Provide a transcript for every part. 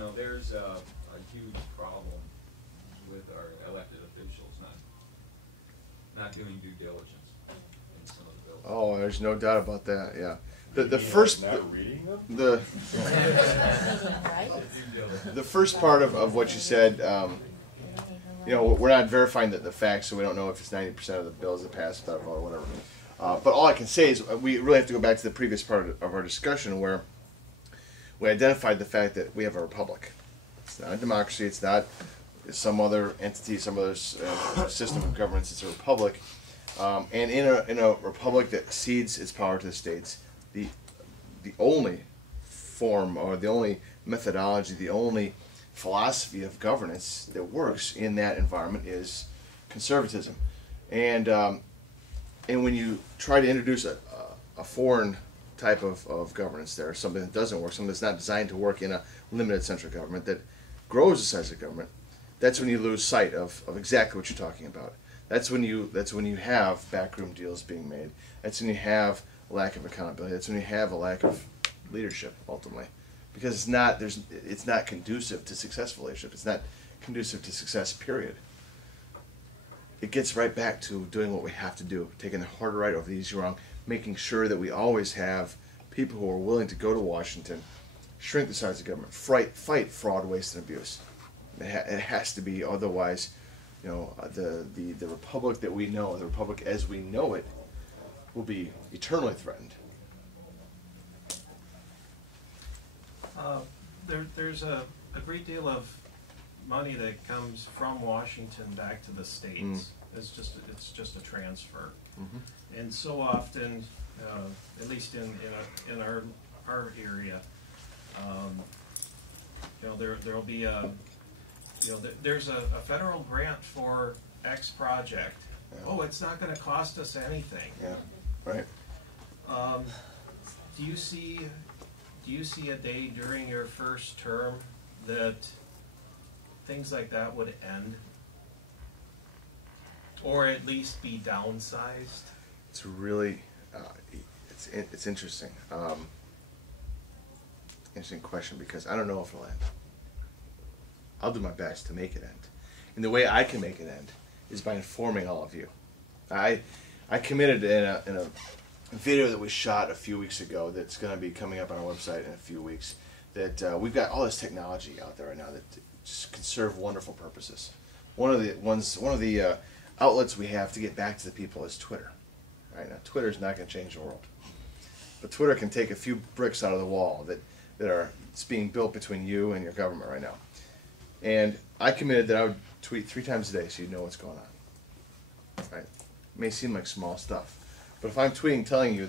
know, there's a huge problem with our elected officials not doing due diligence in some of the bills. Oh, there's no doubt about that. Yeah. The first not reading them? The first part of what you said, you know, we're not verifying the facts, so we don't know if it's 90% of the bills that pass without a vote or whatever. But all I can say is we really have to go back to the previous part of our discussion where we identified the fact that we have a republic. It's not a democracy. It's not some other entity, some other system of governance. It's a republic. And in a republic that cedes its power to the states, the only form or the only methodology, the only philosophy of governance that works in that environment is conservatism. And when you try to introduce a foreign type of governance there, something that doesn't work, something that's not designed to work in a limited central government that grows the size of government, that's when you lose sight of exactly what you're talking about. That's when you have backroom deals being made. That's when you have a lack of accountability. That's when you have a lack of leadership ultimately, because it's not conducive to successful leadership. It's not conducive to success. Period. It gets right back to doing what we have to do, taking the hard right over the easy wrong, making sure that we always have people who are willing to go to Washington, shrink the size of government, fight fraud, waste, and abuse. It has to be, otherwise, you know, the republic that we know, the republic as we know it, will be eternally threatened. There's a great deal of money that comes from Washington back to the states. It's just a transfer, and so often, at least in our area, you know, there'll be there's a federal grant for X project. Yeah. Oh, it's not going to cost us anything. Yeah, right. Do you see a day during your first term that things like that would end, or at least be downsized? It's really, it's interesting. Interesting question, because I don't know if it'll end. I'll do my best to make it end, and the way I can make it end is by informing all of you. I committed in a video that we shot a few weeks ago that's going to be coming up on our website in a few weeks, that we've got all this technology out there right now that just can serve wonderful purposes. One of the outlets we have to get back to the people is Twitter. Right now, Twitter is not going to change the world, but Twitter can take a few bricks out of the wall it's being built between you and your government right now. And I committed that I would tweet 3 times a day so you'd know what's going on. Right? It may seem like small stuff, but if I'm tweeting telling you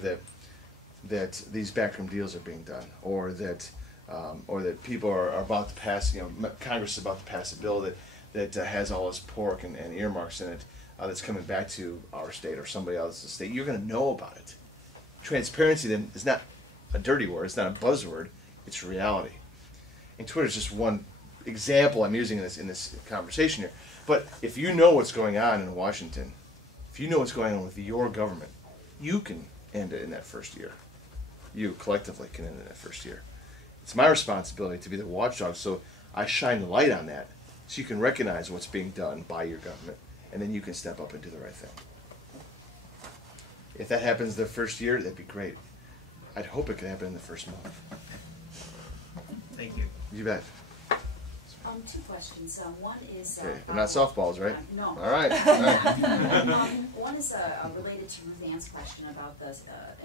that these backroom deals are being done, or that people are about to pass, Congress is about to pass a bill that has all this pork and earmarks in it, that's coming back to our state or somebody else's state, you're going to know about it. Transparency then is not a dirty word. It's not a buzzword. It's reality. And Twitter is just one example I'm using in this conversation here. But if you know what's going on in Washington, if you know what's going on with your government, you can end it in that first year. You collectively can end it in that first year. It's my responsibility to be the watchdog, so I shine the light on that so you can recognize what's being done by your government, and then you can step up and do the right thing. If that happens the first year, that'd be great. I'd hope it could happen in the first month. Thank you. You bet. 2 questions. One is... Okay. They're not softballs, right? No. All right. All right. One is related to Ruth Ann's question about the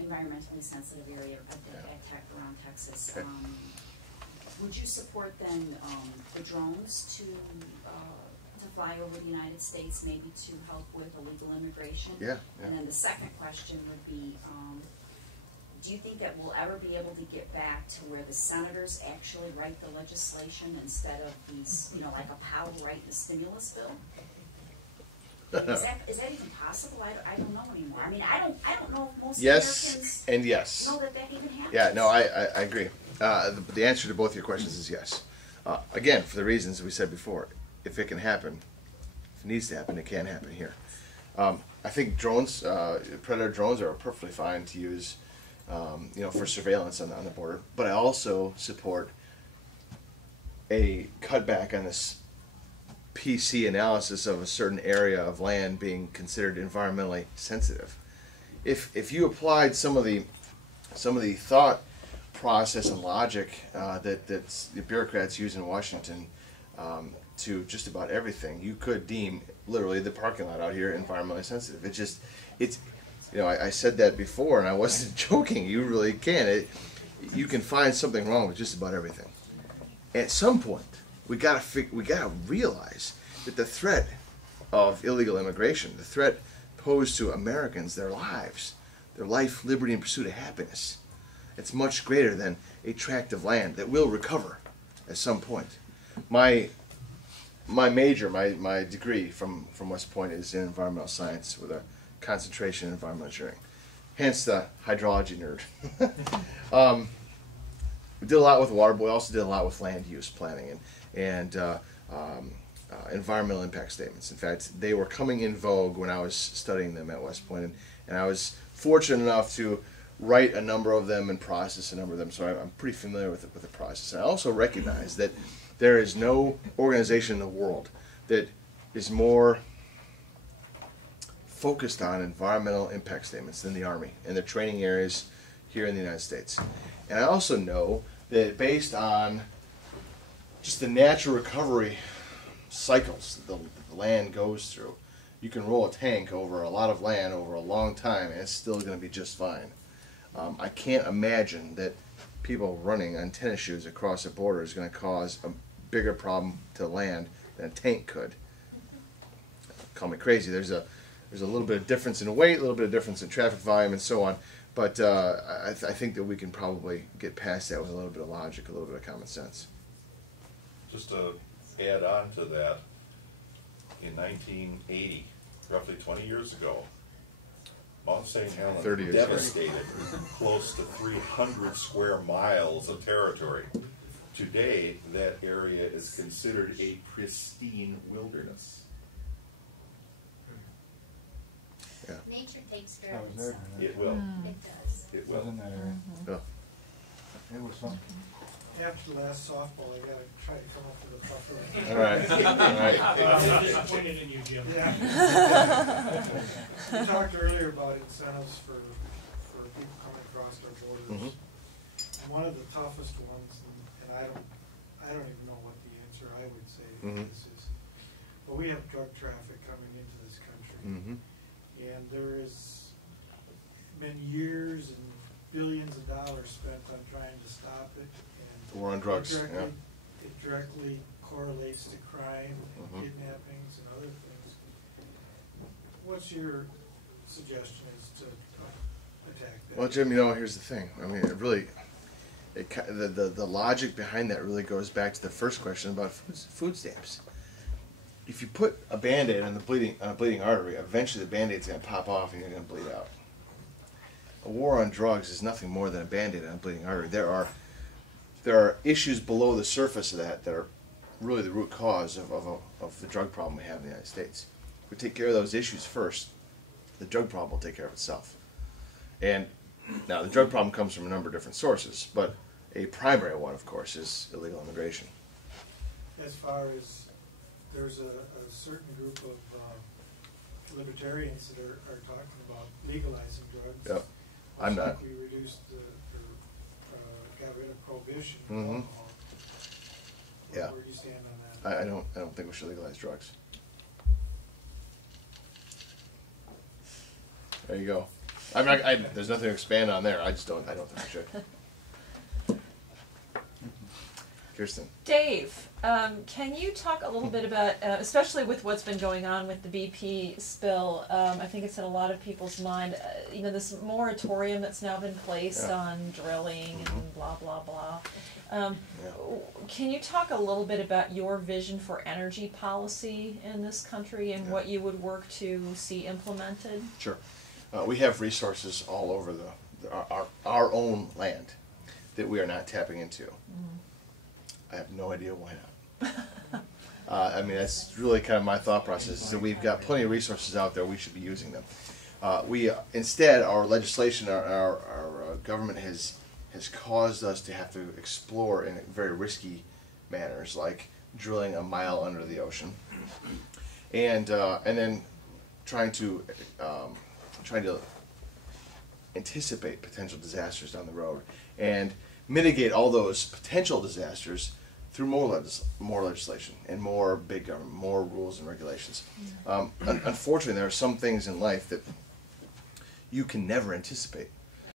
environmentally sensitive area at around Texas. Okay. Would you support then the drones to fly over the United States, maybe to help with illegal immigration? Yeah. And then the second question would be, do you think that we'll ever be able to get back to where the senators actually write the legislation instead of these, like a Powell writing the stimulus bill? Is that even possible? I don't know anymore. I mean, I don't know if most Americans and yes. know that even happens. Yeah, no, I agree. The answer to both your questions is yes. Again, for the reasons we said before, if it can happen, if it needs to happen, it can happen here. I think drones, predator drones, are perfectly fine to use, for surveillance on the border. But I also support a cutback on this PC analysis of a certain area of land being considered environmentally sensitive. If you applied some of the thought process and logic that the bureaucrats use in Washington to just about everything, you could deem literally the parking lot out here environmentally sensitive. It's you know, I said that before and I wasn't joking. You really can. You can find something wrong with just about everything. At some point, we gotta realize that the threat of illegal immigration, the threat posed to Americans, their lives, their life, liberty, and pursuit of happiness, it's much greater than a tract of land that will recover at some point. My major, my degree from West Point is in environmental science with a concentration in environmental engineering. Hence the hydrology nerd. We did a lot with water, but we also did a lot with land use planning and environmental impact statements. In fact, they were coming in vogue when I was studying them at West Point, and I was fortunate enough to write a number of them and process a number of them, so I'm pretty familiar with the process. And I also recognize that there is no organization in the world that is more focused on environmental impact statements than the Army and their training areas here in the United States. And I also know that based on just the natural recovery cycles that the land goes through, you can roll a tank over a lot of land over a long time and it's still going to be just fine. I can't imagine that people running on tennis shoes across a border is going to cause a bigger problem to land than a tank could. Call me crazy. There's a little bit of difference in weight, a little bit of difference in traffic volume, and so on. But I think that we can probably get past that with a little bit of logic, a little bit of common sense. Just to add on to that, in 1980, roughly 20 years ago, Mount St. Helens devastated close to 300 square miles of territory. Today, that area is considered a pristine wilderness. Yeah. Nature takes care I of was there. itself. It will. It does. It I was will. in that area. Yeah. It was fun. After the last softball, I gotta try to come up with a buffer. All right. All right. I'm disappointed in you, Jim. Yeah. We talked earlier about incentives for people coming across our borders. Mhm. And one of the toughest ones, and I don't even know what the answer I would say this is, but we have drug traffic coming into this country. And there has been years and billions of dollars spent on trying to stop it. And War on drugs, it directly correlates to crime and kidnappings and other things. What's your suggestion as to attack that? Well, Jim, you know, here's the thing. I mean, the logic behind that really goes back to the first question about food stamps. If you put a Band-Aid on a bleeding artery, eventually the Band-Aid's going to pop off and you're going to bleed out. A war on drugs is nothing more than a Band-Aid on a bleeding artery. There are issues below the surface of that are really the root cause of the drug problem we have in the United States. If we take care of those issues first, the drug problem will take care of itself. And now the drug problem comes from a number of different sources, but a primary one, of course, is illegal immigration. As far as there's a certain group of libertarians that are talking about legalizing drugs. Yep. I'm not. We reduced got rid of prohibition of Mhm. alcohol. Yeah. Where do you stand on that? I don't think we should legalize drugs. There you go. There's nothing to expand on there. I don't think we should. Kirsten. Dave, can you talk a little bit about, especially with what's been going on with the BP spill, I think it's in a lot of people's mind, this moratorium that's now been placed on drilling and blah, blah, blah. Can you talk a little bit about your vision for energy policy in this country and what you would work to see implemented? Sure. We have resources all over our own land that we are not tapping into. I have no idea why not. I mean, that's really kind of my thought process, is that we've got plenty of resources out there, we should be using them. Instead, our legislation, our government has caused us to have to explore in a very risky manners, like drilling a mile under the ocean, and then trying to anticipate potential disasters down the road and mitigate all those potential disasters through more legislation and more big government, more rules and regulations. Unfortunately, there are some things in life that you can never anticipate.